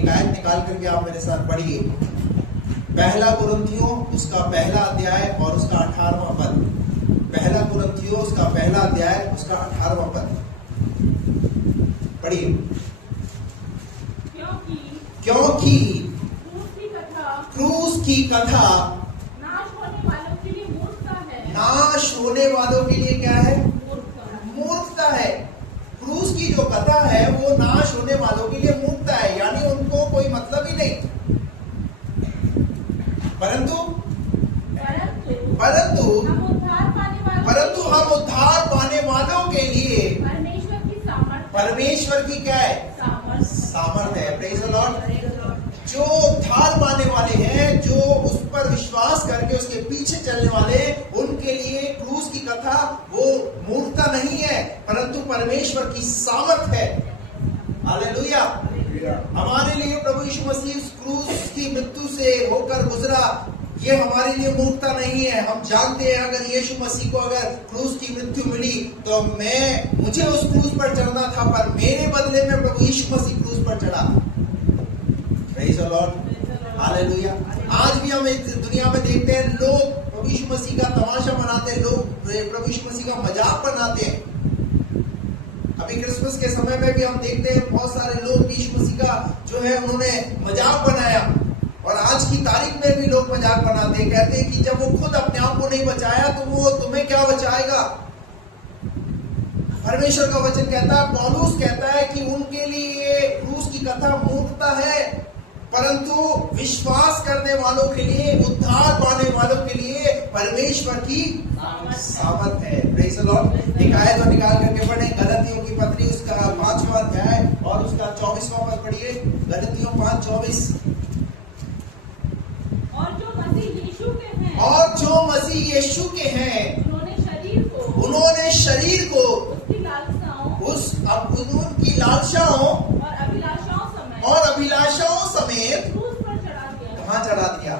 एक आयत निकाल करके आप मेरे साथ पढ़िए। पहला कुरिन्थियों उसका पहला अध्याय और उसका 18वां पद। पहला कुरिन्थियों उसका पहला अध्याय उसका 18वां पद पढ़िए। क्योंकि क्रूस की कथा नाश होने वालों के लिए मूर्खता है। नाश होने वालों के लिए क्या है? मूर्खता है। क्रूस की जो कथा है वो नाश होने वालों के लिए मूर्खता है, यानी उनको कोई मतलब ही नहीं। परंतु हम उद्धार पाने वालों के लिए परमेश्वर की क्या है? सामर्थ्य है। Praise the Lord. जो उद्धार पाने वाले हैं, जो उस पर विश्वास करके उसके पीछे चलने वाले, उनके लिए क्रूस की कथा वो मूर्खता नहीं है, परंतु परमेश्वर की सामर्थ है। हालेलुया। हमारे लिए प्रभु यीशु मसीह क्रूस की मृत्यु से होकर गुजरा, ये हमारे लिए मूर्खता नहीं है। हम जानते हैं अगर यीशु मसीह को अगर क्रूस की मृत्यु मिली तो मुझे उस क्रूस पर चढ़ना था, पर मेरे बदले में प्रभु यीशु मसीह क्रूस पर चढ़ा। Praise the Lord. हालेलुया। आज भी हम इस दुनिया में देखते हैं लोग प्रभु यीशु मसीह का तमाशा बनाते हैं, लोग प्रभु यीशु मसीह का मजाक बनाते हैं। अभी क्रिसमस के समय में भी हम देखते हैं बहुत सारे लोग यीशु मसीह का जो है उन्होंने मजाक बनाया, और आज की तारीख में भी लोग मजाक बनाते हैं, कहते हैं कि जब वो खुद अपने आप को नहीं बचाया तो वो तुम्हें क्या बचाएगा। परमेश्वर का वचन कहता है, पौलुस कहता है कि उनके लिए क्रूस की कथा मूर्खता है, परंतु विश्वास करने वालों के लिए, उद्धार पाने वालों के लिए परमेश्वर की सामर्थ है। Praise the Lord. एक आयत निकाल करके पढ़े, गलतियों की पत्री उसका 5वां अध्याय और उसका 24वां पद पढ़िए। गलतियों 5:24। और जो मसीह यीशु के हैं उन्होंने शरीर को उनकी लालसाओं और अभिलाषाओं समेत कहाँ चढ़ा दिया?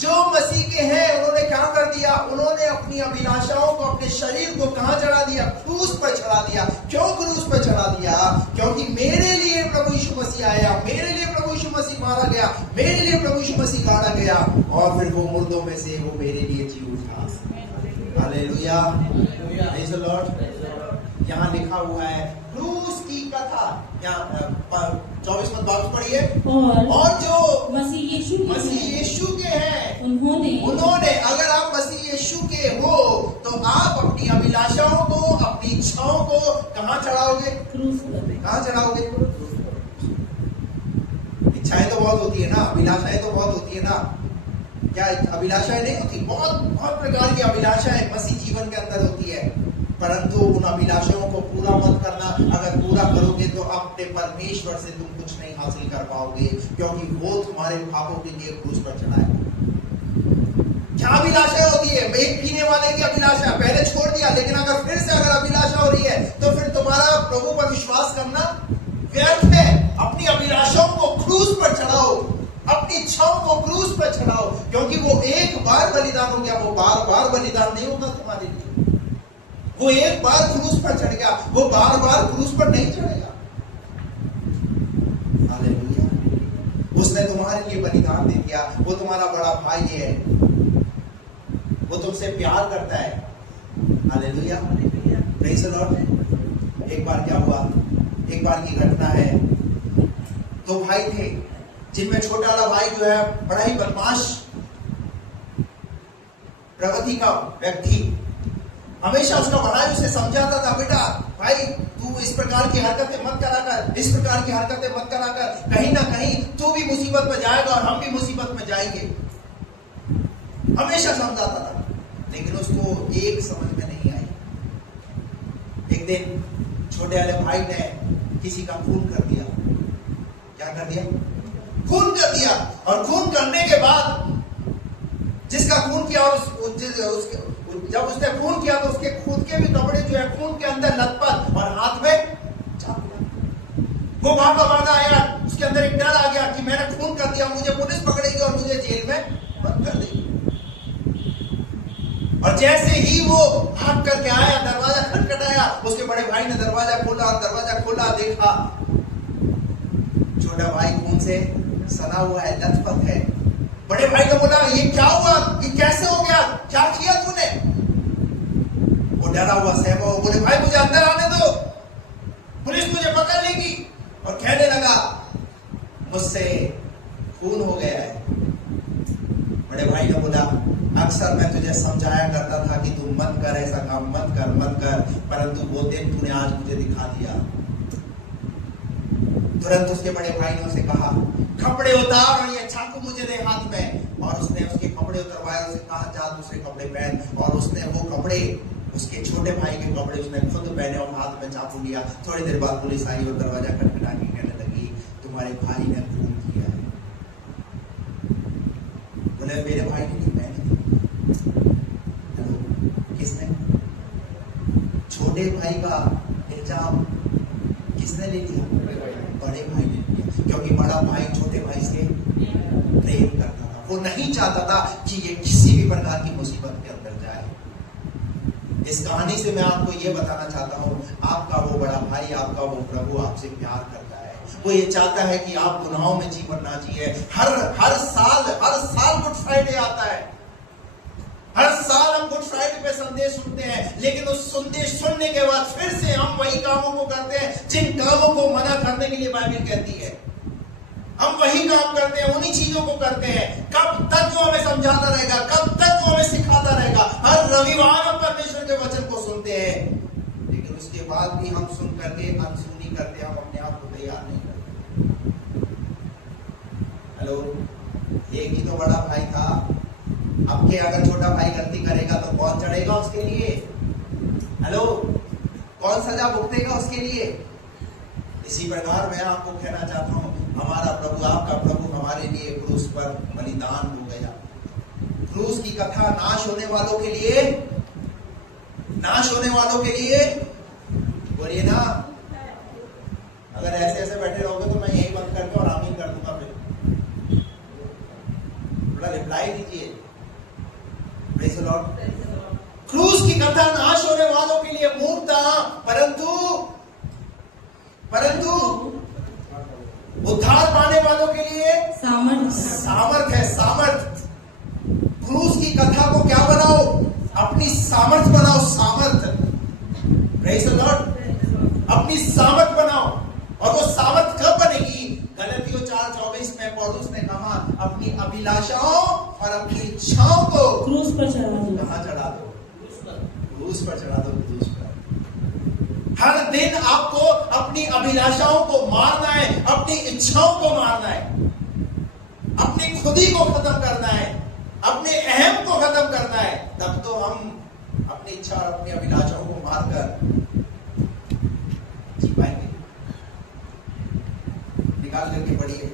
जो मसीह के हैं उन्होंने क्या कर दिया? उन्होंने अपनी अभिलाषाओं को, अपने शरीर को कहाँ चढ़ा दिया? क्रूस पर चढ़ा दिया। क्यों क्रूस पर चढ़ा दिया? क्योंकि मेरे लिए प्रभु यीशु मसीह आया, मेरे लिए प्रभु यीशु मसीह मारा गया, मेरे लिए प्रभु यीशु मसीह गाड़ा गया, और फिर वो मुर्दों में से वो मेरे लिए जी उठा। हालेलुया। Praise the Lord. यहाँ लिखा हुआ है क्रूस की कथा। यहाँ 24 पद वापस पढ़िए। और जो मसीह यीशु के हैं उन्होंने अगर आप मसीह यीशु के हो तो आप अपनी अभिलाषाओं को, अपनी इच्छाओं को कहाँ चढ़ाओगे? कहाँ चढ़ाओगे? इच्छाएं तो बहुत होती है ना, अभिलाषाएं तो बहुत होती है ना। क्या अभिलाषाएं नहीं होती? बहुत बहुत प्रकार की अभिलाषाएं मसीह जीवन के अंदर होती है, परंतु उन अभिलाषाओं को पूरा मत करना। अगर पूरा करोगे तो अपने परमेश्वर से तुम कुछ नहीं हासिल कर पाओगे, क्योंकि वो तुम्हारे पापों के लिए क्रूस पर चढ़ा है। क्या अभिलाषा होती है? एक पीने वाले की अभिलाषा पहले छोड़ दिया, लेकिन अगर फिर से अगर अभिलाषा हो रही है तो फिर तुम्हारा प्रभु पर विश्वास करना व्यर्थ है। अपनी अभिलाषाओं को क्रूस पर चढ़ाओ, अपनी इच्छाओं को क्रूस पर चढ़ाओ, क्योंकि वो एक बार बलिदान हो गया, वो बार बार बलिदान नहीं होगा तुम्हारे लिए। वो एक बार क्रूस पर चढ़ गया, वो बार बार क्रूस पर नहीं चढ़ेगा। हालेलुया। उसने तुम्हारे लिए बलिदान दे दिया। वो तुम्हारा बड़ा भाई है, वो तुमसे प्यार करता है। हालेलुया। Praise the Lord. एक बार क्या हुआ, एक बार की घटना है। दो भाई थे, जिनमें छोटा वाला भाई जो है बड़ा ही बदमाश प्रवृत्ति का व्यक्ति, हमेशा उसका भाई उसे समझाता था, बेटा भाई तू इस प्रकार की हरकतें मत करा कर, इस प्रकार की हरकतें मत करा कर, कहीं ना कहीं तू भी मुसीबत में जाएगा और हम भी मुसीबत में जाएंगे। हमेशा समझाता था, लेकिन उसको एक समझ में नहीं आई। एक दिन छोटे वाले भाई ने किसी का खून कर दिया। क्या कर दिया? खून कर दिया। और खून करने के बाद जिसका खून किया, जब उसने खून किया तो उसके खुद के भी कपड़े जो है खून के अंदर लथपथ, और हाथ में चाकू। वो भागा आया, उसके अंदर एक डर आ गया कि मैंने खून कर दिया, मुझे पुलिस पकड़ेगी और मुझे जेल में बंद कर देगी। और जैसे ही वो भाग करके आया, दरवाजा खटखटाया, उसके बड़े भाई ने दरवाजा खोला, देखा छोटा भाई खून से सना हुआ है, लथपथ है। बड़े भाई को बोला ये क्या हुआ, ये कैसे हो गया, क्या किया तूने? वो डरा हुआ सहमा हुआ बोले भाई मुझे अंदर आने दो, पुलिस मुझे पकड़ लेगी। और कहने लगा मुझसे खून हो गया है। बड़े भाई ने बोला अक्सर मैं तुझे समझाया करता था कि तू मत कर, ऐसा काम मत कर, परंतु वो दिन तूने आज मुझे दिखा दिया। तुरंत उसके बड़े भाई ने उसे कहा कपड़े उतार और ये चाकू मुझे दे हाथ में। और उसने उसके कपड़े उतरवाए, उसे कहा जा दूसरे कपड़े पहन। और उसने वो कपड़े, उसके छोटे भाई के कपड़े उसने खुद पहने और हाथ में चाकू लिया। थोड़ी देर बाद पुलिस आई और दरवाजा खटखटा के कहने लगी तुम्हारे भाई ने खून किया है। बोले मेरे भाई ने नहीं, मैंने। किसने? छोटे भाई का इल्जाम किसने ले लिया? बड़े भाई ने लिया, क्योंकि बड़ा भाई छोटे भाई से प्रेम करता था। वो नहीं चाहता था कि ये किसी भी प्रकार की मुसीबत के अंदर जाए। इस कहानी से मैं आपको ये बताना चाहता हूँ, आपका वो बड़ा भाई, आपका वो प्रभु आपसे प्यार करता है। वो ये चाहता है कि आप गुनाहों में जीवन ना जिए। हर साल गुड फ्राइडे आता है। हर साल हम गुड फ्राइडे पे संदेश सुनते हैं, लेकिन उस संदेश सुनने के बाद फिर से हम वही कामों को करते हैं जिन कामों को मना करने के लिए बाइबल कहती है। हम वही काम करते हैं, उन्हीं चीजों को करते हैं। कब तक वो हमें समझाता रहेगा, कब तक वो हमें सिखाता रहेगा? हर रविवार हम परमेश्वर के वचन को सुनते हैं, लेकिन उसके बाद भी हम सुन करके अनसुनी करते, हम अपने आप को तैयार नहीं करते। हेलो, एक ही तो बड़ा भाई था। अब के अगर छोटा भाई गलती करेगा तो कौन चढ़ेगा उसके लिए? हेलो, कौन सजा भुगतेगा उसके लिए? इसी प्रकार मैं आपको कहना चाहता हूं, हमारा प्रभु, आपका प्रभु हमारे लिए क्रूस पर बलिदान हो गया। क्रूस की कथा नाश होने वालों के लिए, नाश होने वालों के लिए, बोलिए ना। अगर ऐसे ऐसे बैठे रहोगे तो मैं यही बंद करके और आमीन कर दूंगा। फिर थोड़ा रिप्लाई दीजिए। Praise the Lord. क्रूस की कथा नाश होने वालों के लिए मूर्ता, परंतु उद्धार पाने वालों के लिए सामर्थ है। सामर्थ। क्रूस की कथा को क्या बनाओ? अपनी सामर्थ बनाओ। सामर्थ। Praise the Lord. अपनी सामर्थ बनाओ। और वो सामर्थ कब बनेगी? गलतियों 4:24 में पौलुस ने कहा अपनी अभिलाषाओं और अपनी इच्छाओं को क्रूस पर चढ़ा दो। कहां चढ़ा दो? क्रूस पर चढ़ा दो। क्रूस पर। हर दिन आपको अपनी अभिलाषाओं को मारना है, अपनी इच्छाओं को मारना है, अपनी खुदी को खत्म करना है, अपने अहम को खत्म करना है। तब तो हम अपनी इच्छा और अपनी अभिलाषाओं को मारकर जी पाएंगे। निकाल करके पढ़िए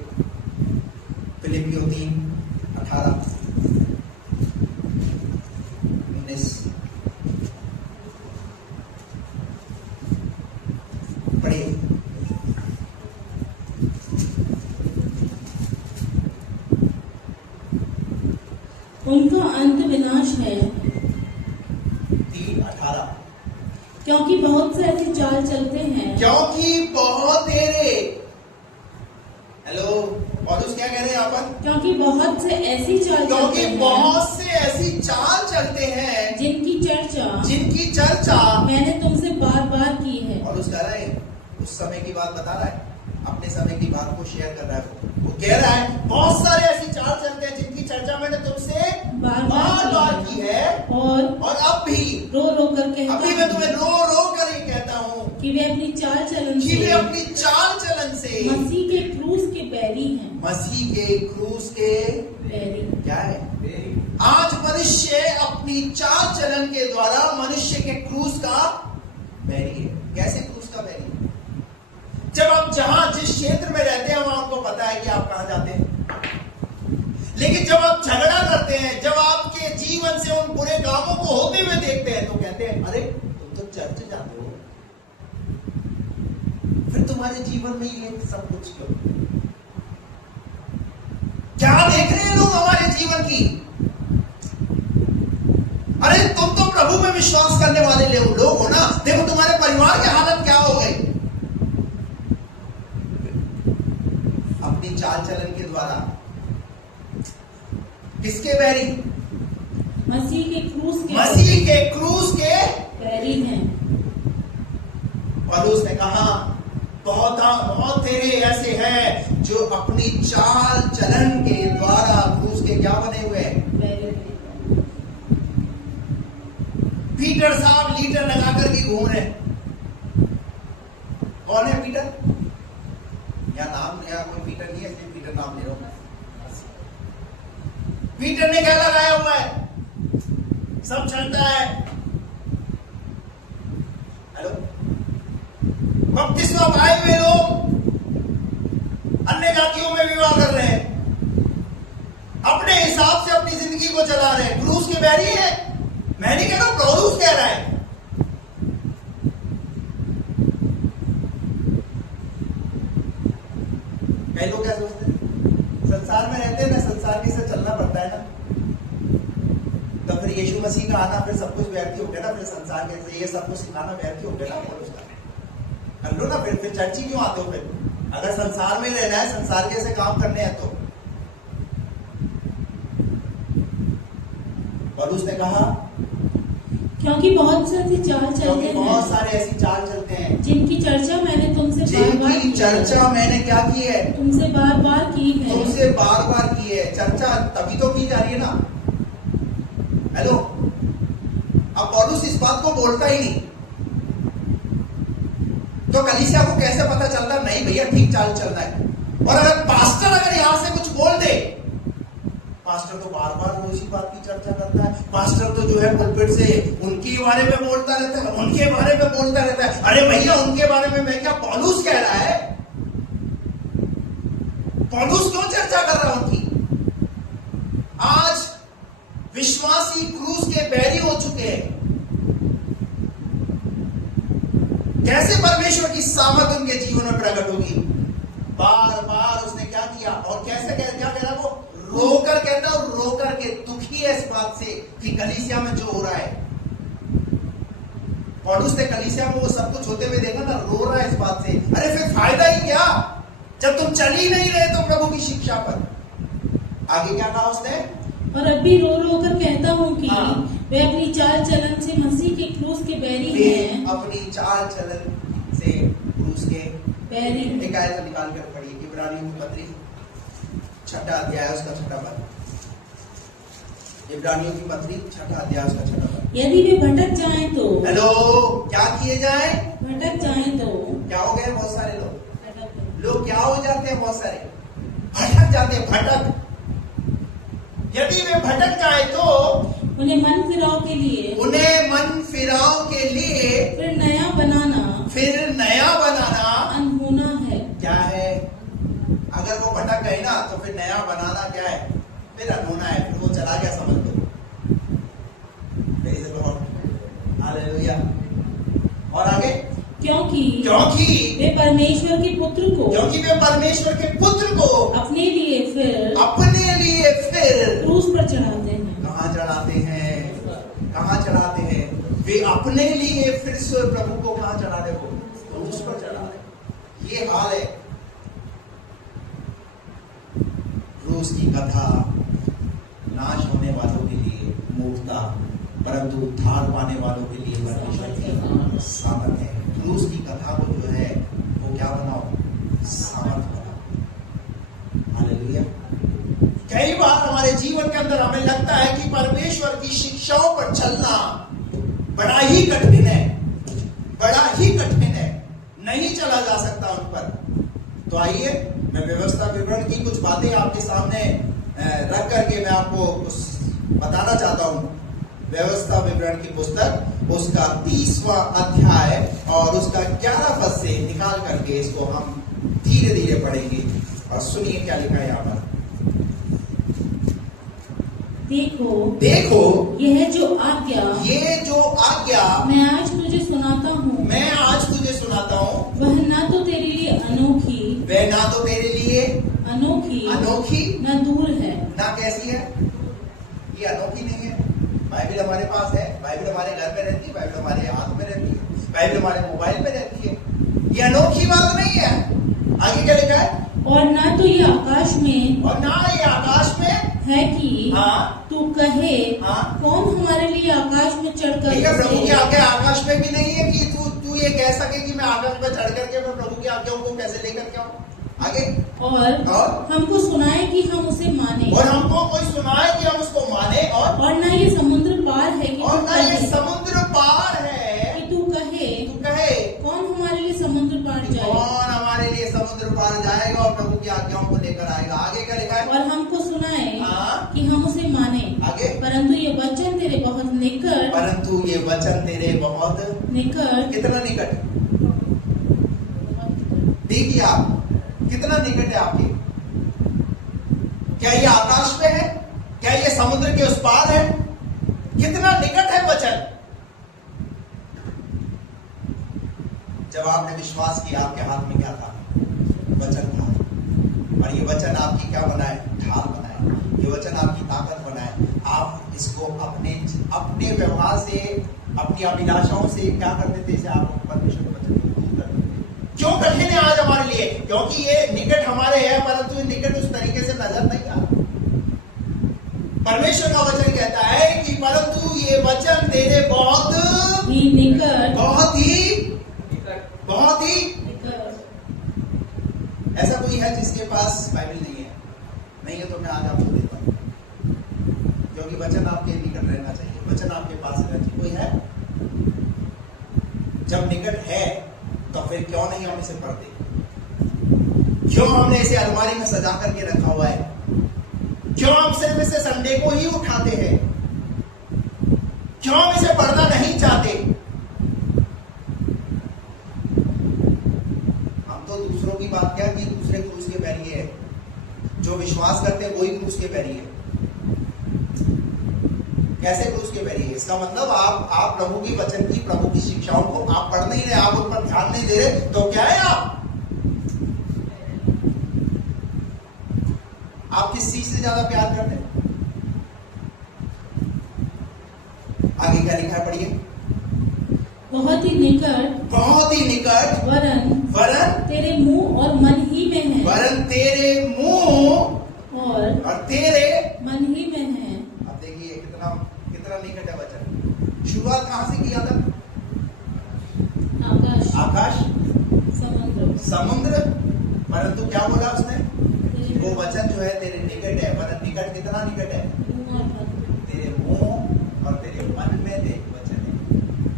फिलिपियों 3:18-19। पढ़िए। उनका अंत विनाश है। 3:18। क्योंकि बहुत से ऐसी चाल चलते हैं। क्योंकि बहुत तेरे, हेलो, पौलुस क्या कह रहे हैं यहाँ पर? क्योंकि बहुत से ऐसी चाल चलते क्योंकि हैं, बहुत से ऐसी चाल चलते हैं जिनकी चर्चा मैंने तुमसे बार बार की है। पौलुस कह रहा है, उस समय की बात बता रहा है, अपने समय की बात को शेयर कर रहा है। वो कह रहा है बहुत सारे ऐसी चाल चलते हैं जिनकी चर्चा मैंने तुमसे बार बार की है, और अब भी रो रो कर कहता अभी मैं तुम्हें रो कर ही कहता हूँ कि वे अपनी चाल चलन कि वे अपनी चाल चलन से मसीह के क्रूस के बैरी हैं। मसीह के क्रूस के बैरी क्या है? आज मनुष्य अपनी चाल चलन के द्वारा मनुष्य के क्रूस का बैरी है। कैसे क्रूस का बैरी? जब आप जिस क्षेत्र में रहते हैं वहां आपको पता है कि आप कहां जाते हैं, लेकिन जब आप झगड़ा करते हैं, जब आपके जीवन से उन बुरे कामों को होते हुए देखते हैं, तो कहते हैं अरे तुम तो चर्च जाते हो, फिर तुम्हारे जीवन में ये सब कुछ क्यों? क्या देख रहे हैं लोग हमारे जीवन की? अरे तुम तो प्रभु में विश्वास करने वाले लोग हो ना, देखो तुम्हारे परिवार की हालत क्या हो गई। अपनी चाल चलन के द्वारा। किसके बैरी? मसीह के क्रूस के मसीह के क्रूस के बैरी हैं। और उसने कहा बहुत तेरे ऐसे हैं जो अपनी चाल चलन के द्वारा क्रूस के क्या बने हुए हैं? बैरी हैं। पीटर साहब लीटर लगा करके घूम रहे हैं। कौन है पीटर? या नाम या कोई पीटर नहीं है इसलिए पीटर नाम ले रहा हूं। पीटर ने क्या लगाया हुआ है? सब चलता है। हेलो, बपतिस्मा पाए हुए लोग अन्य जातियों में विवाह कर रहे हैं, अपने हिसाब से अपनी जिंदगी को चला रहे हैं। क्रूस के बैरी है। मैं नहीं कह रहा, पौलुस कह रहा है। कई लोग क्या सोचते हैं, संसार में रहते हैं ना, संसार के साथ चलना पड़ता है ना, तो फिर यीशु मसीह का आना फिर सब कुछ व्यर्थ हो गया ना, फिर संसार के ये सब कुछ सिखाना व्यर्थ हो गया ना। कर लो ना, फिर चर्च ही क्यों आते हो? फिर अगर संसार में रहना है, संसार के से काम करने हैं तो। और उसने कहा क्योंकि बहुत से ऐसी चाल चलते हैं, बहुत सारे ऐसी चाल चलते हैं जिनकी चर्चा मैंने तुमसे जिनकी चर्चा मैंने क्या की है? तुमसे बार बार की है। तुमसे बार बार की है। चर्चा तभी तो की जा रही है ना। हेलो, अब पौलुस इस बात को बोलता ही नहीं, तो कलीसिया को कैसे पता चलता नहीं भैया ठीक चाल चलना है? और अगर पास्टर अगर यहां से कुछ बोल दे, पास्टर तो बार बार उसी बात की चर्चा करता है। पास्टर तो जो है पुलपिट से उनके बारे में बोलता रहता है, उनके बारे में बोलता रहता है। अरे भैया उनके बारे में मैं क्या, पौलुस कह रहा है। पौलुस क्यों चर्चा कर रहा है उनकी? आज विश्वासी क्रूस के बैरी हो चुके हैं। कैसे परमेश्वर की सामर्थ उनके जीवन में प्रकट होगी? बार बार उसने क्या किया और कैसे क्या कह रहा? वो रोकर कहता है, और रोकर के दुखी है इस बात से कि कलीसिया में जो हो रहा है। पौलुस ने कलीसिया में वो सब कुछ होते हुए देखा ना, रो रहा है इस बात से। अरे फिर फायदा ही क्या जब तुम चल ही नहीं रहे तो प्रभु की शिक्षा पर। आगे क्या कहा उसने? और अब भी रो रो कर कहता हूँ कि वे अपनी चाल चलन से मसीह के क्रूस के बैरी हैं। अपनी चाल चलन से क्रूस के बैरी। एक आयत निकाल कर पढ़िए, इब्रानियों की पत्री 6 अध्याय उसका 6 पद। इब्रानियों की पत्री 6 अध्याय उसका 6 पद। यदि वे भटक जाएं तो। हेलो, क्या किए जाएं? भटक जाएं तो क्या हो गए? बहुत सारे लोग क्या हो जाते हैं? बहुत सारे भटक जाते हैं। भटक, यदि वे भटक जाए तो उन्हें मन फिराव के लिए, फिर नया बनाना अनहोना है। क्या है? अगर वो भटक गए ना तो फिर नया बनाना क्या है? फिर अनहोना है। फिर वो चला गया, समझ लो। हालेलुया। और आगे, क्योंकि वे परमेश्वर के पुत्र को अपने लिए फिर क्रूस पर चढ़ाते हैं। कहाँ चढ़ाते हैं? वे अपने लिए फिर से प्रभु को कहाँ चढ़ा रहे? हो क्रूस पर चढ़ा रहे। ये हाल है। क्रूस की कथा नाश होने वालों के लिए मूर्खता, परंतु उद्धार पाने वालों के लिए परमेश्वर की सामर्थ है। क्रूस की कथा को जो है वो क्या बनाओ? सामर्थ बनाओ। हालेलुया। कई बार हमारे जीवन के अंदर हमें लगता है कि परमेश्वर की शिक्षाओं पर चलना बड़ा ही कठिन है, नहीं चला जा सकता उन पर। तो आइए मैं व्यवस्था विवरण की कुछ बातें आपके सामने रख करके मैं आपको बताना चाहता हूं। व्यवस्था विवरण की पुस्तक उसका 30वां अध्याय और उसका 11 पद से निकाल करके इसको हम धीरे धीरे पढ़ेंगे। और सुनिए क्या लिखा है यहाँ पर। देखो ये जो आज्ञा मैं आज तुझे सुनाता हूँ वह ना तो तेरे लिए अनोखी न दूर है। ना कैसी है? ये अनोखी नहीं है। बाइबल हमारे पास है, बाइबल हमारे घर में रहती है, बाइबल हमारे हाथ में रहती है, बाइबल हमारे मोबाइल में रहती है। ये अनोखी बात नहीं है। आगे क्या लिखा है? और ना तो ये आकाश में और ना ये आकाश में है कि हाँ तू कहे हाँ कौन हमारे लिए आकाश में चढ़कर ठीक है, प्रभु की उसे- आज्ञा आकाश में भी नहीं है कि तू ये कह सके कि मैं आकाश में चढ़ करके मैं प्रभु की आज्ञाओं को कैसे लेकर के आऊं। आगे और हमको सुनाए कि हम उसे माने और हमको कोई सुनाए कि हम उसको माने और ना ये समुद्र पार है कि और तू ना ये कहे समुद्र पार है कि तू कहे तू कहे कौन हमारे लिए समुद्र पार कि जाए कौन हमारे लिए समुद्र पार जाएगा और प्रभु की आज्ञाओं को लेकर आएगा। आगे क्या लिखा है? और हमको सुनाए हाँ। कि हम उसे माने आगे परंतु ये वचन तेरे बहुत निकट परंतु ये वचन तेरे बहुत निकट कितना निकट, देखिए आप कितना निकट है आपके। क्या ये आकाश में है? क्या ये समुद्र के उस पार है? कितना निकट है वचन। जब आपने विश्वास किया आपके हाथ में क्या था? वचन था। और ये वचन आपकी क्या बनाए? ढाल बनाए। ये वचन आपकी ताकत बनाए। आप इसको अपने व्यवहार से, अपनी अभिलाषाओं से क्या करते थे? इसे आप परमेश्वर के वचन को दूर करते थे। क्यों कठिन है आज हमारे लिए? क्योंकि ये निकट हमारे है, परंतु निकट उस तरीके से नजर नहीं आ। परमेश्वर का वचन कहता है कि परंतु ये वचन तेरे बहुत ही निकट बहुत ही निकट। ऐसा कोई है जिसके पास बाइबल नहीं है? नहीं है तो मैं आज आपको देता हूं, क्योंकि वचन आपके निकट रहना चाहिए, वचन आपके पास रहना चाहिए। कोई है? जब निकट है तो फिर क्यों नहीं हम इसे पढ़ते? क्यों हमने इसे अलमारी में सजा करके रखा हुआ है? क्यों हम सिर्फ इसे संडे को ही उठाते हैं? क्यों हम इसे पढ़ना नहीं चाहते? हम तो दूसरों की बात क्या कि दूसरे क्रूस के बैरी है, जो विश्वास करते हैं वही क्रूस के बैरी है। कैसे क्रूस के बैरी है? इसका मतलब आप प्रभु की वचन की, प्रभु की शिक्षाओं को आप पढ़ नहीं रहे, आप उन पर ध्यान नहीं दे रहे, तो क्या है आप किस चीज से ज्यादा प्यार करते हैं? आगे क्या लिखा है? पढ़िए। बहुत ही निकट वरन तेरे मुंह और मन ही में है वरन तेरे मुंह और तेरे मन ही में है। अब देखिए कितना निकट है वचन। शुरुआत कहां से किया था? आकाश समुद्र। परंतु क्या बोला उसने? वो वचन जो है तेरे निकट है। वरन निकट कितना निकट है? तेरे मुंह और तेरे मन में देख वचन है।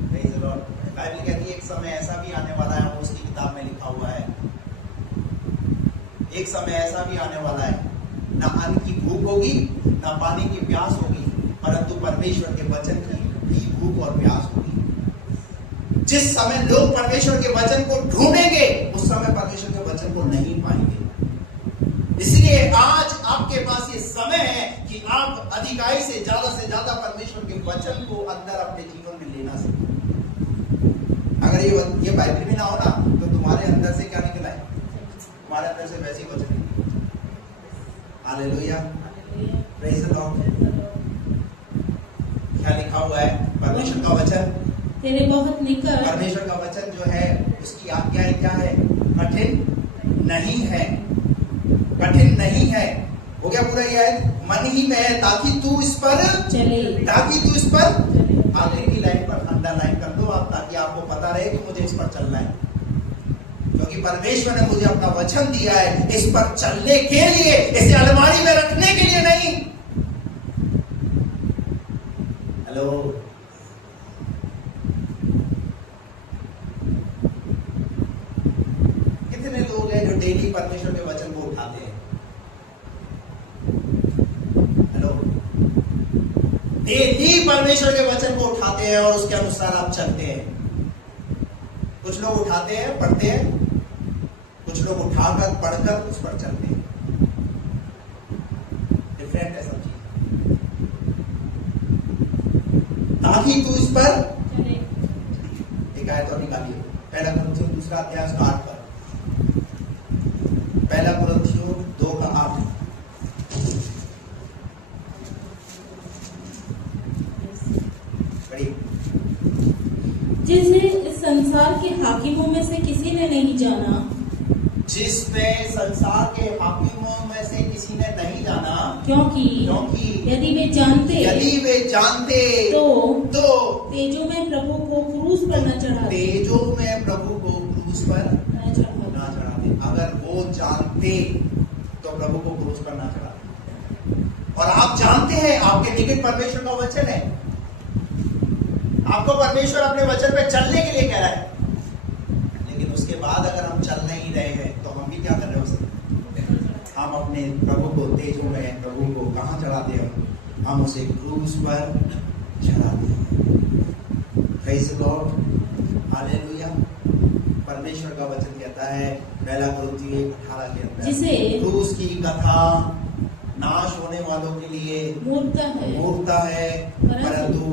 Praise the Lord। बाइबल कहती है एक समय ऐसा भी आने वाला है, वो उसकी किताब में लिखा हुआ है, एक समय ऐसा भी आने वाला है, ना अन्न की भूख होगी ना पानी की प्यास होगी, परंतु परमेश्वर के वचन की भी भूख और प्यास होगी। जिस समय लोग परमेश्वर के वचन को ढूंढेंगे उस समय परमेश्वर के वचन को नहीं पाएंगे। इसलिए आज आपके पास ये समय है कि आप अधिकाई से ज्यादा परमेश्वर के वचन को अंदर अपने जीवन में लेना सीखें। अगर ये बाइबल भी ना हो ना तो तुम्हारे अंदर से क्या निकला है? तुम्हारे अंदर से वैसी वचन निकली। Hallelujah, praise the Lord. क्या लिखा हुआ है? परमेश्वर का वचन तेरे बहुत निकट। परमेश्वर का वचन जो है उसकी आज्ञाएं क्या है? कठिन नहीं है, कठिन नहीं है। हो गया पूरा ये है, मन ही में है ताकि तू इस पर आगे की लाइन पर अंडरलाइन कर दो आप, ताकि आपको पता रहे कि मुझे इस पर चलना है, क्योंकि परमेश्वर ने मुझे अपना वचन दिया है इस पर चलने के लिए, इसे अलमारी में रखने के लिए नहीं। हेलो, कितने लोग हैं जो डेली परमेश्वर के वचन को उठाते हैं? हेलो, डेली परमेश्वर के वचन को उठाते हैं और उसके अनुसार आप चलते हैं। कुछ लोग उठाते हैं, पढ़ते हैं, कुछ लोग उठाकर पढ़कर उस पर चलते हैं। डिफरेंट है सब चीज। ताकि तू इस पर एक आयत और निकालिए, पहला कुरिन्थियों 2 अध्याय उसका 8 पर। पहला कुरिन्थियों 2 का 8। जिसे इस संसार के हाकिमों में से किसी ने नहीं जाना, जिसने संसार के हाकिमों में से किसी ने नहीं जाना, क्योंकि यदि वे जानते तो तेजों में प्रभु को क्रूस पर न चढ़ाते। तेजों में प्रभु को क्रूस पर न चढ़ाते। ना चढ़ाते। अगर वो जानते तो प्रभु को क्रूस पर ना चढ़ाते। और आप जानते हैं आपके निकट परमेश्वर का वचन है, आपको परमेश्वर अपने वचन पे चलने के लिए कह रहा है, लेकिन उसके बाद अगर हम चल नहीं रहे हैं तो हम भी क्या कर रहे हैं उसे? हम अपने प्रभु को तेजों में प्रभु को कहां चढ़ाते हैं? हम उसे क्रूस पर चढ़ाते हैं। Praise the Lord, hallelujah. परमेश्वर का वचन कहता है पहला कुरिन्थियों 18 के अंदर, जिसे क्रूस की कथा नाश होने वालों के लिए मूर्खता है, परंतु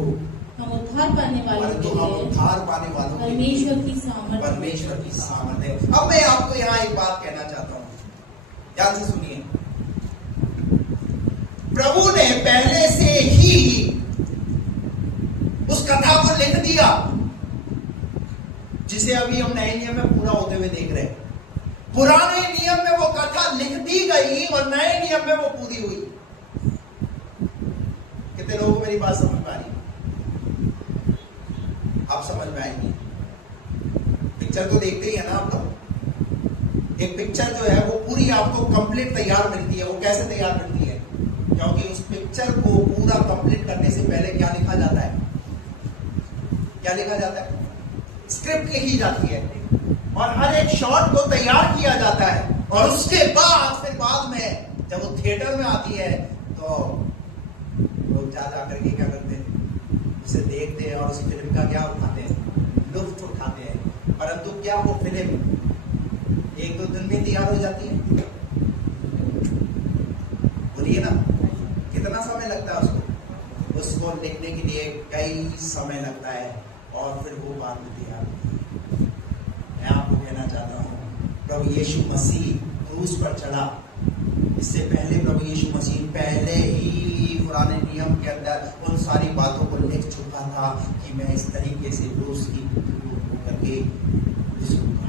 हम उद्धार पाने वालों के लिए परमेश्वर की सामर्थ्य। अब मैं आपको यहाँ एक बात कहना चाहता हूँ, ध्यान से सुनिए। प्रभु ने पहले से ही उस कथा को लिख दिया जिसे अभी हम नए नियम में पूरा होते हुए देख रहे हैं। पुराने नियम में वो कथा लिख दी गई और नए नियम में वो पूरी हुई। कितने लोगों को मेरी बात समझ में आ रही? आप समझ में आएंगी। पिक्चर तो देखते ही है ना आप लोग। एक पिक्चर जो है वो पूरी आपको कंप्लीट तैयार मिलती है। वो कैसे तैयार मिलती है? क्योंकि उस पिक्चर को पूरा कंप्लीट करने से पहले क्या लिखा जाता है? क्या लिखा जाता है? स्क्रिप्ट लिखी जाती है और हर एक शॉट को तैयार किया जाता है। और उसके बाद फिर बाद में जब वो थिएटर में आती है तो लोग जा करके क्या करते हैं? उसे देखते हैं और उस फिल्म का क्या उठाते हैं? लुत्फ उठाते हैं। परंतु क्या वो फिल्म 1-2 दिन में तैयार हो जाती है? बोलिए ना, कितना समय लगता है उसको लिखने के लिए? कई समय लगता है और फिर वो बाद में तैयार होती है। मैं आपको कहना चाहता हूँ, प्रभु यीशु मसीह क्रूस पर चढ़ा, इससे पहले प्रभु यीशु मसीह पहले ही पुराने नियम के अंदर उन सारी बातों को लिख चुका था कि मैं इस तरीके से क्रूस की करके जिसूंगा।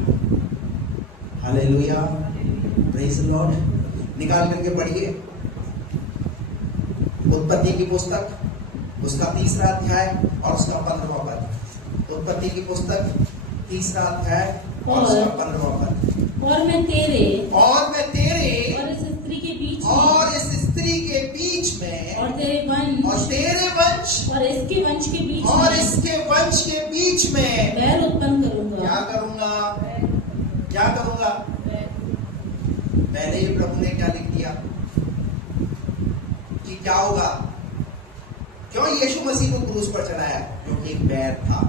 Hallelujah, praise the Lord. निकाल करके पढ़िए उत्पत्ति की पुस्तक, उसका 3रा अध्याय और उसका 15वां पद। उत्पत्ति की पुस्तक 3रा अध्याय और उसका 15वां पद। और मैं तेरे और इस स्त्री के बीच में और इस स्त्री के बीच में और तेरे वंश और इसके वंश के बीच में बैर उत्पन्न करूंगा। क्या करूंगा? पहले ही प्रभु ने क्या लिख दिया कि क्या होगा? क्यों यीशु मसीह को क्रूस पर चढ़ाया? क्योंकि एक बैर था।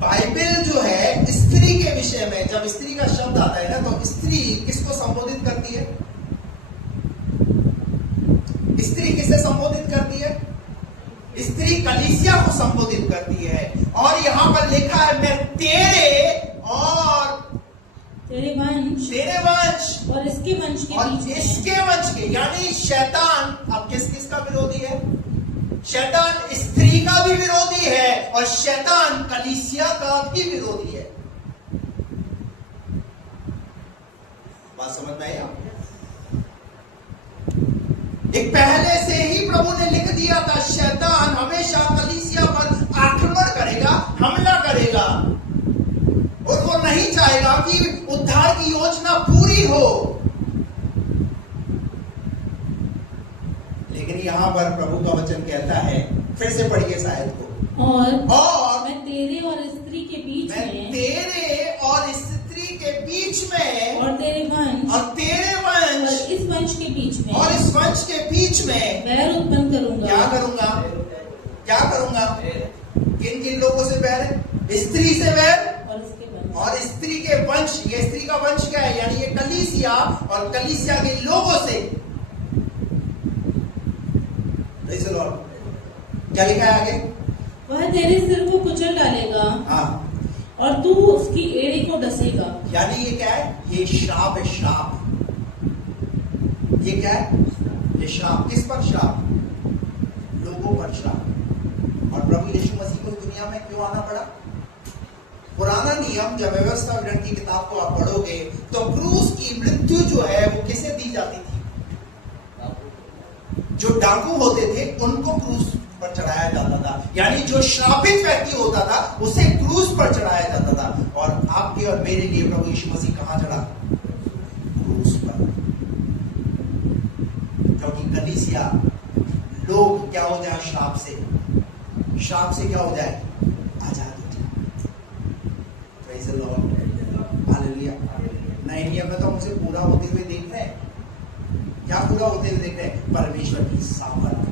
बाइबल जो है स्त्री के विषय में, जब स्त्री का शब्द आता है ना, तो स्त्री किसको संबोधित करती है? स्त्री किसे संबोधित करती है? स्त्री कलीसिया को संबोधित करती है। और यहां पर लिखा है मैं तेरे वंश और इसके वंश के, यानी शैतान अब किसका विरोधी है? शैतान स्त्री का भी विरोधी है और शैतान कलीसिया का भी विरोधी है। बात समझ में आई आपको? एक पहले से ही प्रभु ने लिख दिया था शैतान हमेशा कलीसिया पर आक्रमण करेगा, हमला करेगा और वो नहीं चाहेगा कि उद्धार की योजना पूरी हो। लेकिन यहां पर प्रभु का वचन कहता है, फिर से पढ़िए शायद को, और मैं तेरे और स्त्री के बीच में और स्त्री के बीच में और तेरे वंश और इस वंश के बीच में बैर उत्पन्न करूंगा। क्या करूंगा? किन लोगों से बैर है? स्त्री से बैर और स्त्री के वंश। ये स्त्री का वंश क्या है? यानी ये कलीसिया और कलीसिया के लोगों से। Praise the Lord. क्या लिखा है आगे? वह तेरे सिर को कुचल डालेगा, हाँ, और तू उसकी एड़ी को डसेगा। यानी ये क्या है? ये श्राप है, श्राप। ये क्या है? ये श्राप। किस पर श्राप? लोगों पर श्राप। और प्रभु यीशु मसीह को दुनिया में क्यों आना पड़ा? पुराना नियम, जब व्यवस्था विवरण की किताब को आप पढ़ोगे तो क्रूस की मृत्यु जो है वो किसे दी जाती थी? जो डाकू होते थे उनको क्रूस पर चढ़ाया जाता था। यानी जो श्रापित व्यक्ति होता था उसे क्रूस पर चढ़ाया जाता था। और आपके और मेरे लिए प्रभु यीशु मसीह कहां चढ़ा? क्रूस पर। क्योंकि कलीसिया, लोग क्या हो जाए? श्राप से क्या हो जाए? आजाद हो जाए। Praise the Lord, hallelujah. नए नियम में तो मुझे पूरा होते हुए देख रहे हैं। क्या पूरा होते हुए देख रहे हैं? परमेश्वर की सामर्थ।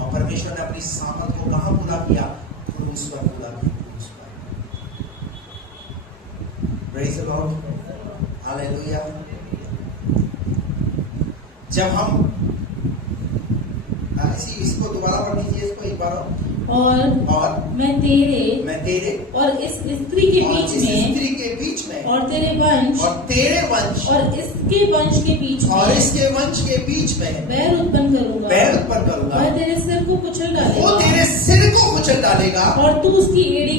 और परमेश्वर ने अपनी सामर्थ को कहां पूरा किया? क्रूस पर पूरा किया, क्रूस पर। Praise the Lord, hallelujah. जब हम इसको दोबारा पढ़ लीजिए, इसको एक बार और मैं तेरे और इस स्त्री के बीच में और तेरे वंश और इसके वंश के बीच में बैर उत्पन्न करूंगा। वह तेरे सिर को कुचल डालेगा और तू उसकी एड़ी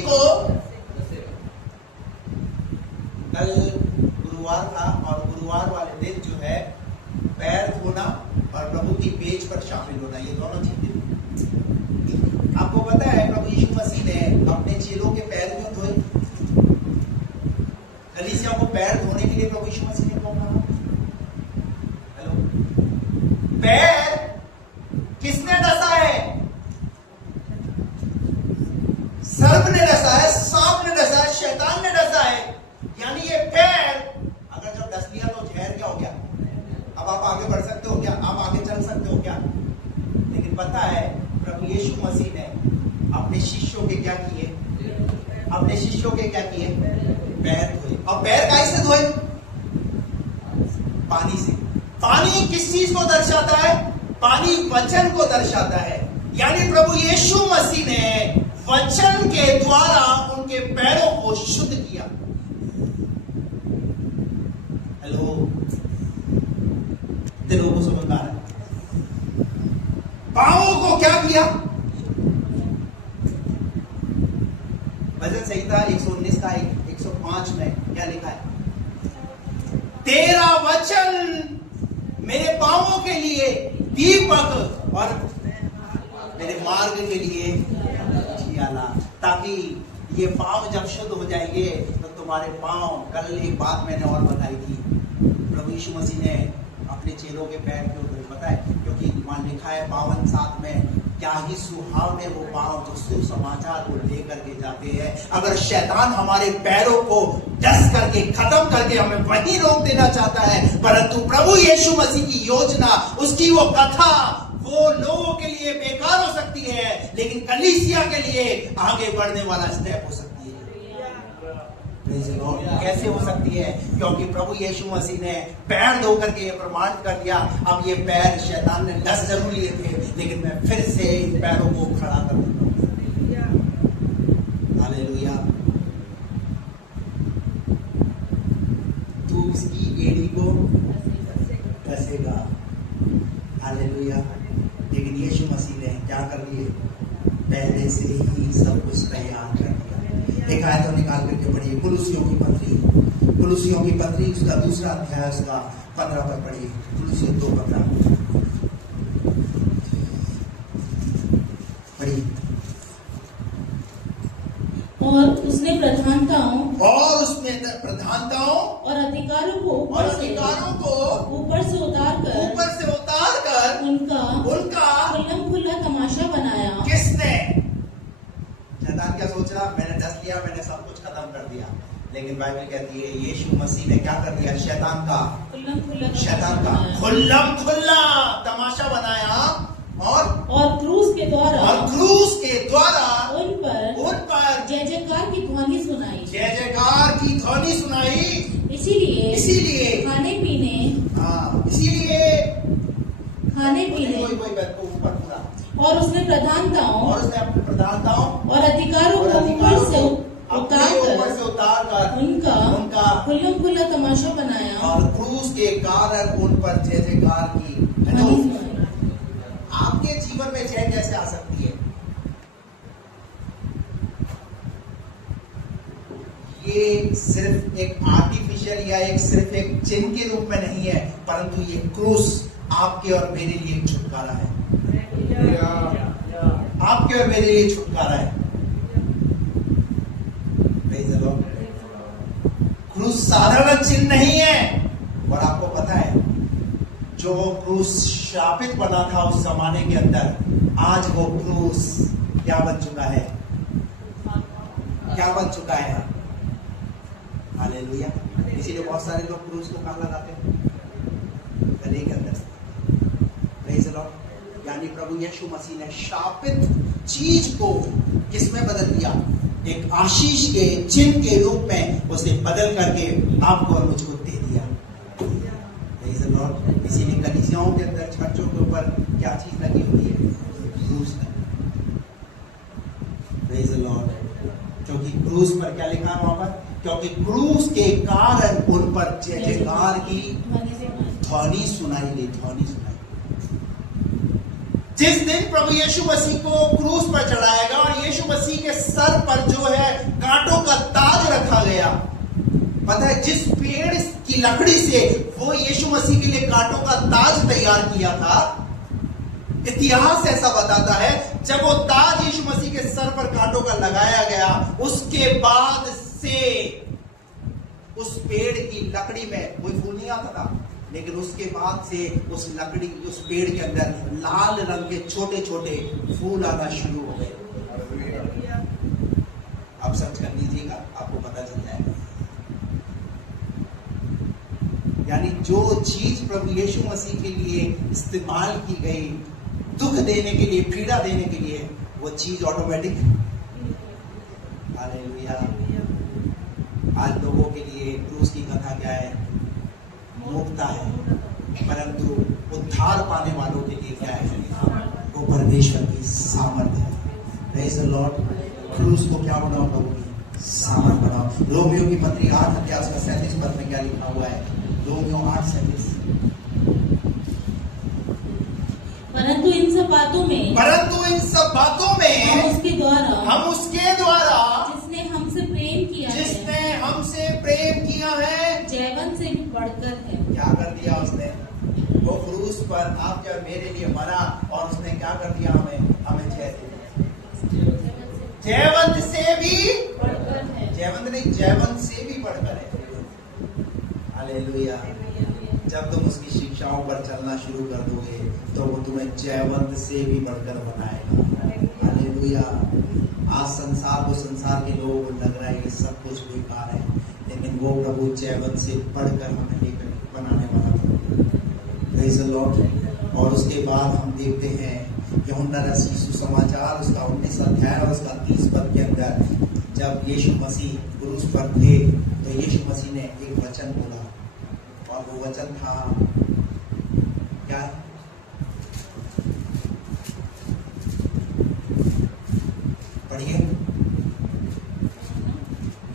को कल गुरुवार था और गुरुवार वाले दिन जो है पैर धोना और प्रभु की पेज पर शामिल होना, ये दोनों चीजें। आपको पता है प्रभु यीशु मसीह ने अपने चेलों के पैर क्यों धोए? कलीसिया को पैर धोने के लिए प्रभु यीशु मसीह ने कौन कहा? हेलो, पैर किसने डसा है? सर्प ने डसा है, सांप ने डसा है, शैतान ने डसा है। यानी ये पैर अगर जब डस लिया तो जहर क्या हो गया? अब आप आगे बढ़ सकते हो क्या? आप आगे चल सकते हो क्या? लेकिन पता है प्रभु यीशु मसीह ने अपने शिष्यों के क्या किए? पैर धोए। और पैर कैसे धोए? पानी से। पानी किस चीज को दर्शाता है? पानी वचन को दर्शाता है। यानी प्रभु यीशु मसीह ने वचन के द्वारा उनके पैरों को शुद्ध किया। हेलो, दिलों को समझ में आ रहा है? पांवों को क्या किया? भजन संहिता 119 का 105 में क्या लिखा है? तेरा वचन मेरे पांवों के लिए दीपक और मेरे मार्ग के लिए जियाला। ताकि ये पांव जब शुद्ध हो जाएंगे तो तुम्हारे पांव, कल एक बात मैंने और बताई थी, प्रभु यीशु मसीह ने अपने चेलों के पैर क्यों धोए पता है? क्योंकि वहां लिखा है 52:7 में, क्या ही सुहावने वो पांव जो सुसमाचार को लेकर के जाते हैं। अगर शैतान हमारे पैरों को डस करके खत्म करके हमें वहीं रोक देना चाहता है, परंतु प्रभु यीशु मसीह की योजना, उसकी वो कथा, वो लोगों के लिए बेकार हो सकती है, लेकिन कलीसिया के लिए आगे बढ़ने वाला स्टेप हो सकती है। कैसे हो सकती है? क्योंकि प्रभु यीशु मसीह ने पैर धो करके ये प्रमाणित कर दिया, अब ये पैर शैतान ने डस जरूर लिए थे, लेकिन मैं फिर से इन पैरों को खड़ा कर देता हूं। हालेलुया। तू उसकी एड़ी को कसेगा। हालेलुया। लेकिन यीशु मसीह ने क्या कर लिए? पहले से ही सब कुछ तैयार कर दिया। एक आयत तो निकाल करके पढ़िए, कुलुसियों की पत्री उसका 2 अध्याय उसका 15 पर पढ़िए। कुलुसियों 2:15 पढ़िए। और उसने प्रधानताओं और अधिकारों को ऊपर से उतार कर उनका खुल्ला तमाशा बनाया। किसने? शैतान क्या सोच रहा? मैंने डस लिया, मैंने सब कुछ खत्म कर दिया। लेकिन बाइबल कहती है यीशु मसीह ने क्या कर दिया? शैतान का खुल्ला तमाशा बनाया और क्रूस के द्वारा उन पर जय जयकार की ध्वनि सुनाई। इसीलिए खाने पीने और उसने प्रधानताओं और अधिकारों को ऊपर से उतार कर उनका खुल्ला तमाशा बनाया और क्रूस के कारण उन पर जय जयकार की। आपके जीवन जीवन में जय कैसे आ सकती है? ये सिर्फ एक आर्टिफिशियल या सिर्फ एक चिन्ह के रूप में नहीं है, परंतु ये क्रूस आपके और मेरे लिए एक छुटकारा है। आपके और मेरे लिए छुटकारा है। क्रूस साधारण चिन्ह नहीं है। और आपको पता है, जो क्रूस शापित बना था उस जमाने के अंदर, आज वो क्रूस क्या बन चुका है? क्या बन चुका है? हालेलुया। इसीलिए बहुत सारे लोग क्रूस को कहाँ लगाते हैं? गले के अंदर। Praise the Lord. यानी प्रभु यीशु मसीह ने शापित चीज को किसमें बदल दिया? एक आशीष के चिन्ह के रूप में उसे बदल करके आपको और मुझको दे दिया। Praise the Lord. इसीलिए कलीसियाओं के अंदर, चर्चों के ऊपर क्या चीज लगी होती है? क्रूस लगी। Praise the Lord. क्योंकि क्रूस पर क्या लिखा है वहां पर? क्योंकि क्रूस के कारण उन पर जय जयकार की ध्वनि सुनाई दी। ध्वनि सुनाई। जिस दिन प्रभु यीशु मसीह को क्रूस पर चढ़ाएगा और यीशु मसीह के सर पर जो है कांटों का ताज रखा गया, पता है जिस पेड़ की लकड़ी से वो यीशु मसीह के लिए कांटों का ताज तैयार किया था, इतिहास ऐसा बताता है जब वो ताज यीशु मसीह के सर पर कांटों का लगाया गया, उसके बाद से उस पेड़ की लकड़ी में कोई फूल नहीं आता था, लेकिन उसके बाद से उस लकड़ी, उस पेड़ के अंदर लाल रंग के छोटे छोटे फूल आना शुरू हो गए। आप सर्च कर लीजिएगा, आपको पता चल जाएगा। यानी जो चीज प्रभु यीशु मसीह के लिए इस्तेमाल की गई, दुख देने के लिए, पीड़ा देने के लिए, वो चीज ऑटोमेटिक। हालेलुया। आज लोगों के लिए क्रूस की कथा क्या है? मुक्ता है, परंतु उद्धार पाने वालों के लिए क्या है? वो परमेश्वर की सामर्थ है। Praise the Lord. क्रूस को क्या बनाओ? प्रभु की सामर्थ बनाओ। रोमियो की पत्री 8 अध्याय 37 पद में क्या लिखा हुआ है? रोमियो 8:37। परंतु इन सब बातों में हम उसके द्वारा जिसने हमसे प्रेम किया है जैवन से भी बढ़कर है। क्या कर दिया उसने? वो क्रूस पर आपके और मेरे लिए मरा और उसने क्या कर दिया? हमें जय दिया। जयवंत से भी बढ़कर है। जयवंत नहीं, जयवंत से भी बढ़कर है। हालेलुया। जब तुम उसकी शिक्षाओं पर चलना शुरू कर दोगे तो वो तुम्हें जयवंत से भी बढ़कर बनाएगा। हालेलुया। आज संसार के लोगों को लग रहा है कि सब कुछ बेकार है, लेकिन वो प्रभु जयवंत से बढ़कर हमें लेकर बनाने वाला। Praise the Lord. और उसके बाद हम देखते हैं यूहन्ना रचित सुसमाचार उसका 19 अध्याय और उसका 30 पद के अंदर, जब यीशु मसीह क्रूस पर थे तो यीशु मसीह ने एक वचन बोला, और वो वचन था क्या? पढ़िए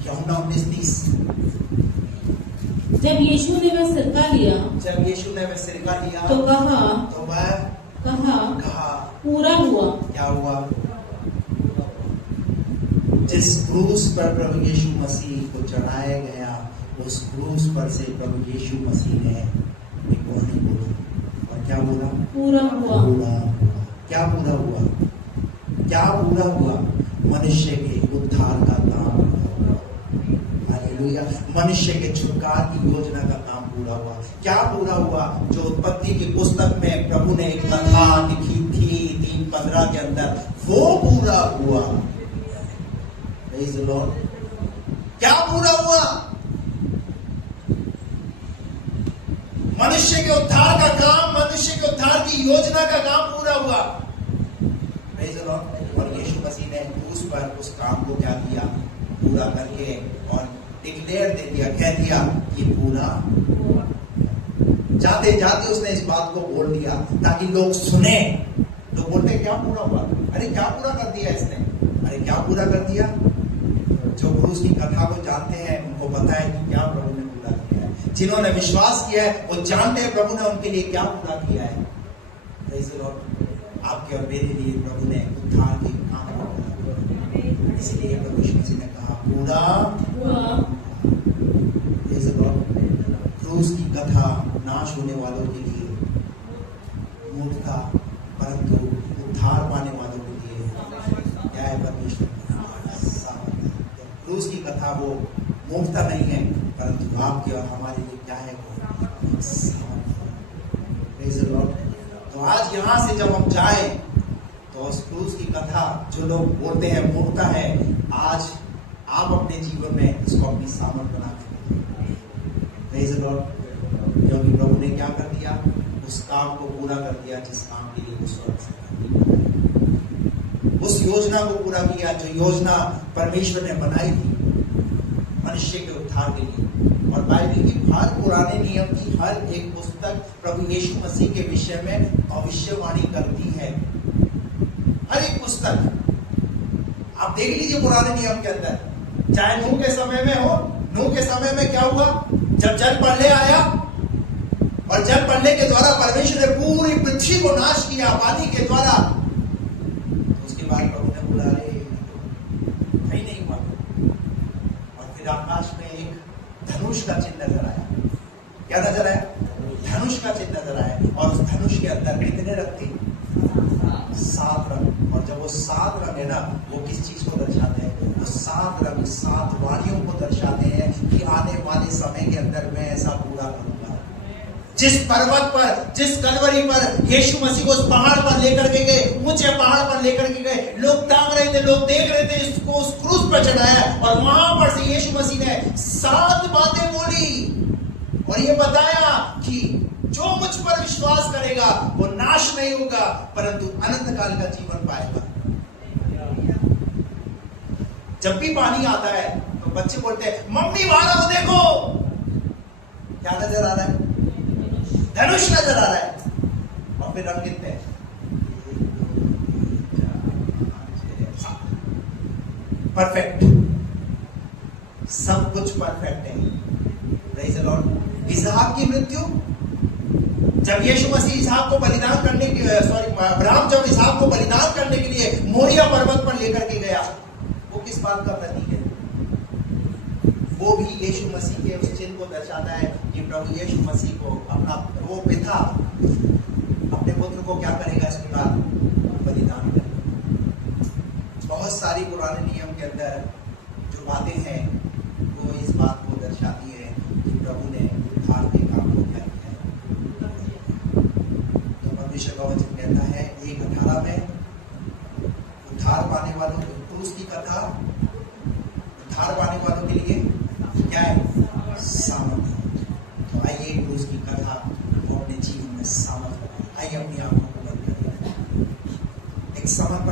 यूहन्ना 19:30। जब यीशु ने वह सिरका लिया तो कहा पूरा हुआ। क्या हुआ? जिस क्रूस पर प्रभु यीशु मसीह को चढ़ाया गया, उस क्रूस पर से प्रभु यीशु मसीह ने एक वाणी बोली, और क्या बोला? पूरा हुआ। क्या पूरा हुआ? क्या पूरा हुआ? मनुष्य के उद्धार का काम पूरा हुआ। हालेलुया। मनुष्य के छुटकारे की योजना का काम पूरा हुआ। क्या पूरा हुआ? जो उत्पत्ति की पुस्तक में प्रभु ने एक कथा लिखी थी 3:15 के अंदर, वो पूरा हुआ। Praise the Lord. क्या पूरा हुआ? मनुष्य के उद्धार का काम, मनुष्य के उद्धार की योजना का काम पूरा हुआ। Praise the Lord. और यीशु मसीह ने क्रूस पर उस काम को क्या किया? पूरा करके और डिक्लेयर दे दिया, कह दिया ये पूरा। जाते जाते उसने इस बात को बोल दिया ताकि लोग सुने। लोग बोलते क्या पूरा हुआ? अरे क्या पूरा कर दिया इसने? अरे क्या पूरा कर दिया? जो क्रूस की कथा को जानते हैं उनको पता है कि क्या प्रभु ने पूरा किया है। जिन्होंने विश्वास किया है वो जानते हैं प्रभु ने उनके लिए क्या पूरा किया है। Praise the Lord. आपके और मेरे लिए प्रभु ने उद्धार के काम किया। इसलिए प्रभु यीशु मसीह ने कहा पूरा क्रूस की कथा नाश होने वालों के लिए मूर्खता, परंतु उद्धार पाने वालों के लिए क्या है? परमेश्वर क्रूस की कथा वो मूर्खता नहीं है, परंतु आपके और हमारे लिए क्या है? वो सामर्थ्य। तो आज यहाँ से जब हम जाए तो उस क्रूस की कथा जो लोग बोलते हैं मूर्खता है, आज आप अपने जीवन में इसको अपनी सामर्थ्य बना प्रेज़ द लॉर्ड। क्योंकि प्रभु ने क्या कर दिया? उस काम को पूरा कर दिया जिस काम के लिए वो स्वर्ग से उस योजना को पूरा किया जो योजना परमेश्वर ने बनाई थी मनुष्य के उद्धार के लिए। और बाइबल की हर पुराने नियम की हर एक पुस्तक प्रभु यीशु मसीह के विषय में भविष्यवाणी करती है। हर एक पुस्तक आप देख लीजिए पुराने नियम के अंदर, चाहे नूह के समय में हो। नूह के समय में क्या हुआ? जब जल प्रलय आया और जल प्रलय के द्वारा परमेश्वर ने पूरी पृथ्वी को नाश किया पानी के द्वारा, तो उसके बाद प्रभु ने बोला अरे कहीं नहीं हुआ। और फिर आकाश में एक धनुष का चिन्ह नजर आया। क्या नजर आया? धनुष का चिन्ह नजर आया। और उस धनुष के अंदर कितने रंग थे? 7 रंग। और जब वो 7 रंग है ना, वो किस चीज को दर्शाते हैं? वो 7 रंग 7 वाणियों को दर्शाते हैं कि आने वाले समय के अंदर मैं ऐसा पूरा करूंगा। जिस पर्वत पर, जिस कलवरी पर यीशु मसीह को उस पहाड़ पर लेकर के गए, ऊंचे पहाड़ पर लेकर के गए, लोग तांग रहे थे, लोग देख रहे थे, इसको उस क्रूस पर चढ़ाया और वहां पर से यीशु मसीह ने 7 बातें बोली और ये बताया कि जो मुझ पर विश्वास करेगा वो नाश नहीं होगा परंतु अनंत काल का जीवन पाएगा। जब भी पानी आता है तो बच्चे बोलते हैं मम्मी वहां आओ देखो, क्या नजर आ रहा है? धनुष नजर आ रहा है। और फिर रंग कितने हैं? परफेक्ट, सब कुछ परफेक्ट है। Praise the Lord. इसहाक की मृत्यु, जब यीशु मसीह इसहाक को बलिदान करने के अब्राहम जब इसहाक को बलिदान करने के लिए मोरिया पर्वत पर लेकर के गया, वो किस बात का प्रतीक है? वो भी यीशु मसीह के उस चिन्ह को दर्शाता है कि प्रभु यीशु मसीह को अपना वो पिता अपने पुत्र को क्या करेगा? इसके बाद बलिदान करेगा। बहुत सारी पुराने नियम के अंदर जो बातें हैं वो इस बात को दर्शाती है कि प्रभु ने उद्धार के काम को क्या किया है। तो परमेश्वर का वचन कहता है 1:18 में उद्धार पाने वालों को क्रूस की कथा, उद्धार पाने वालों के लिए क्या है? सामर्थ्य। तो आइए क्रूस की कथा को अपने जीवन में सामर्थ्य, आइए अपनी आंखों को बंद करें। एक सामर्थ्य